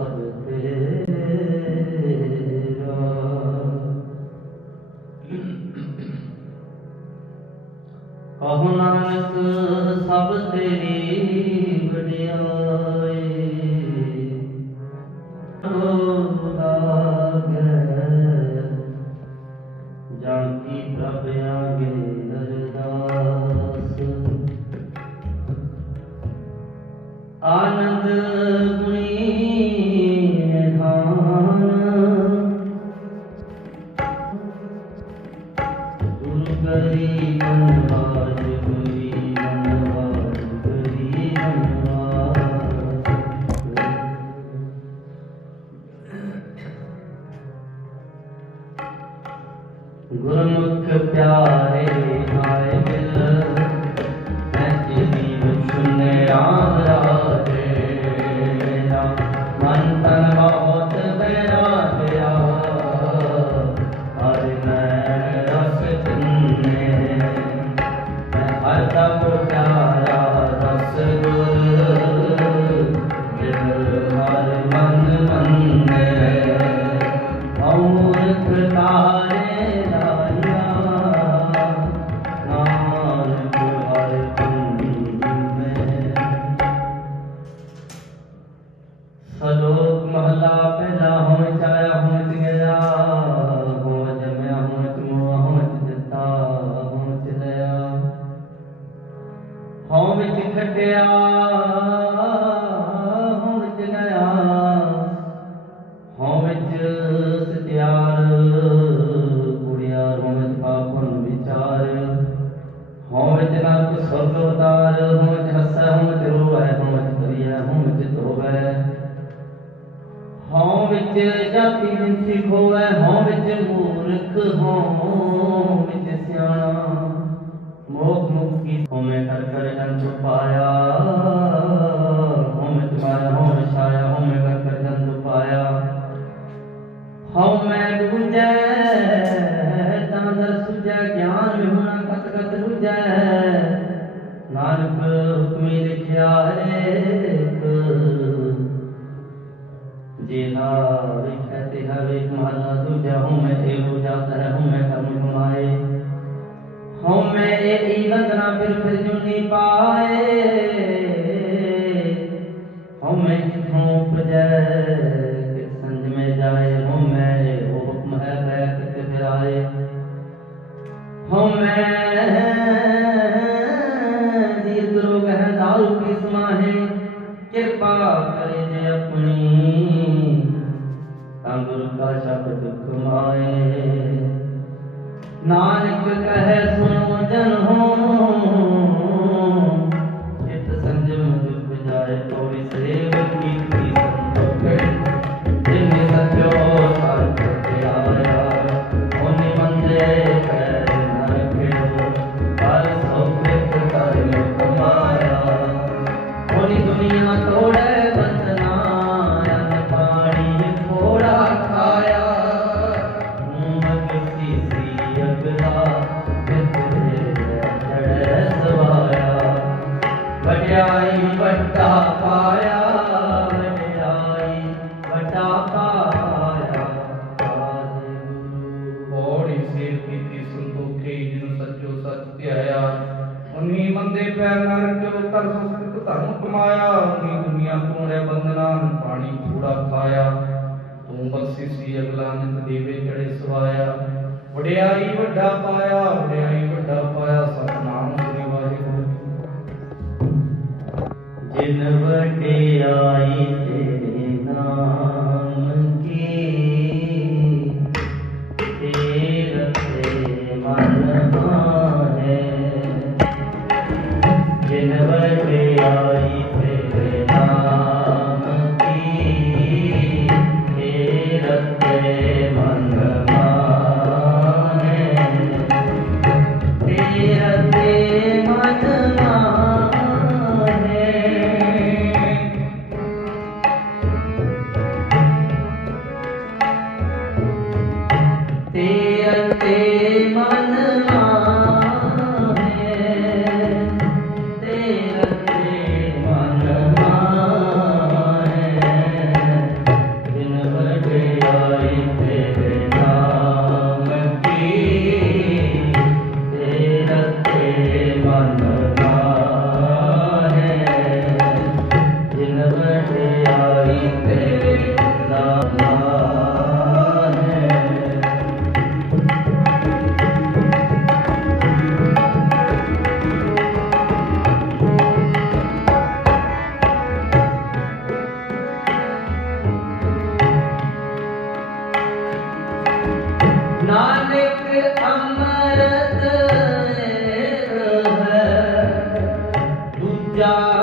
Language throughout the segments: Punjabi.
ਸਭ ਕਹੋ ਨਾਨਕ ਸਭ ਤੇਰੀ ਗੁਰਮੁਖ ਪਿਆਰੇ ਆਏ ਮਿਲ ਮੈਂ ਜੀਵ ਸੁਨੇ ਰਾਮ ਰਾਜੇ ਜਾਤੀ ਜਿਨਸੀ ਖੋਵੈ ਹੋਂ ਵਿੱਚ ਮੂਰਖ ਹੋਂ ਵਿੱਚ ਸਿਆਣਾ। ਮੋਖ ਮੁਕਤੀ ਹੋਵੇਂ ਕਰ ਕਰ ਜਨ ਪਾਇਆ। ਹੋਂ ਵਿੱਚ ਮਾਇਆ, ਹੋਂ ਵਿੱਚ ਛਾਇਆ ਹੋਵੇਂ ਕਰ ਕਰ ਜਨ ਪਾਇਆ। ਹਉ ਮੈਂ मेरे इलत ना फिर फिर जुनी पाए। हम थोप जाए संज में जाए, हम मैं वो हुक्म है बैठ के फिर आए। हम मैं जी गुरु कह दारू की समाहे कृपा करे जे अपनी। गुरु का शब्द दुख माए। ਨਾਨਕ ਕਹੈ ਸੁਣੋ ਜਨ ਹੋ ਉਨੀ ਮੰਦੇ ਪੈਰ ਨਾ ਰੱਖਿਓ ਤਰ ਸੰਸਕ੍ਰਿਤ ਧਰਮ ਕਮਾਇਆ। ਉਨੀ ਦੁਨੀਆ ਤੋਂ ਰਹਿ ਬੰਦਨਾ ਪਾਣੀ ਥੋੜਾ ਖਾਇਆ। ਤੂੰ ਬਖਸ਼ੀ ਸੀ ਅਗਲਾ ਨਿਤ ਦੇਵੇ ਚੜੇ ਸਵਾਇਆ। ਵਡਿਆਈ ਵੱਡਾ ਪਾਇਆ, ਵਡਿਆਈ ਵੱਡਾ ਪਾਇਆ, ਸਤਨਾਮ ਸ੍ਰੀ ਵਾਹਿਗੁਰੂ। ਜਿਨ ਵਡਿਆਈ ya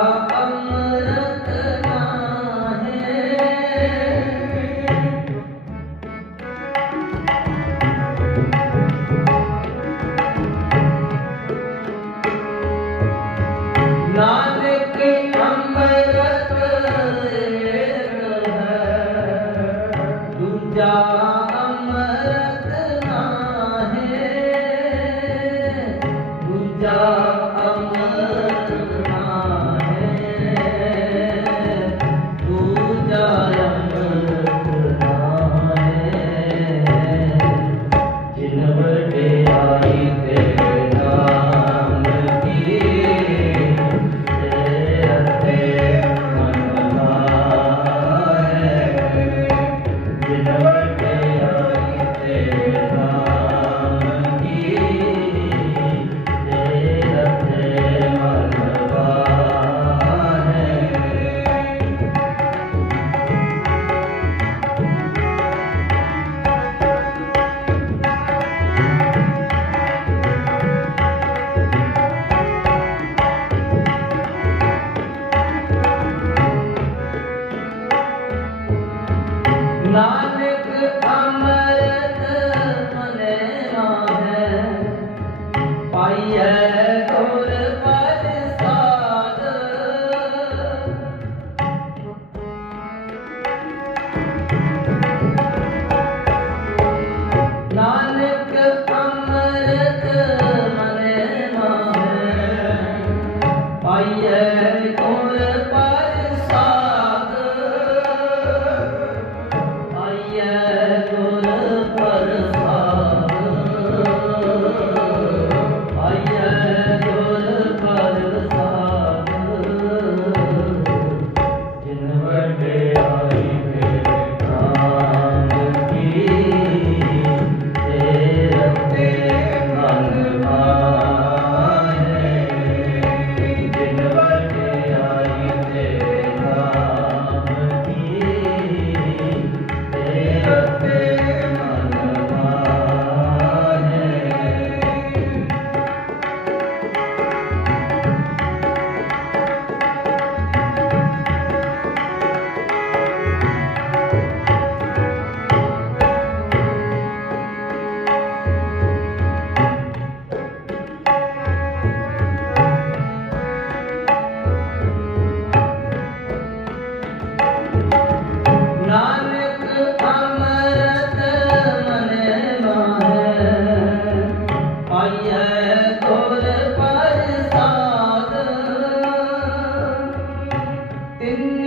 in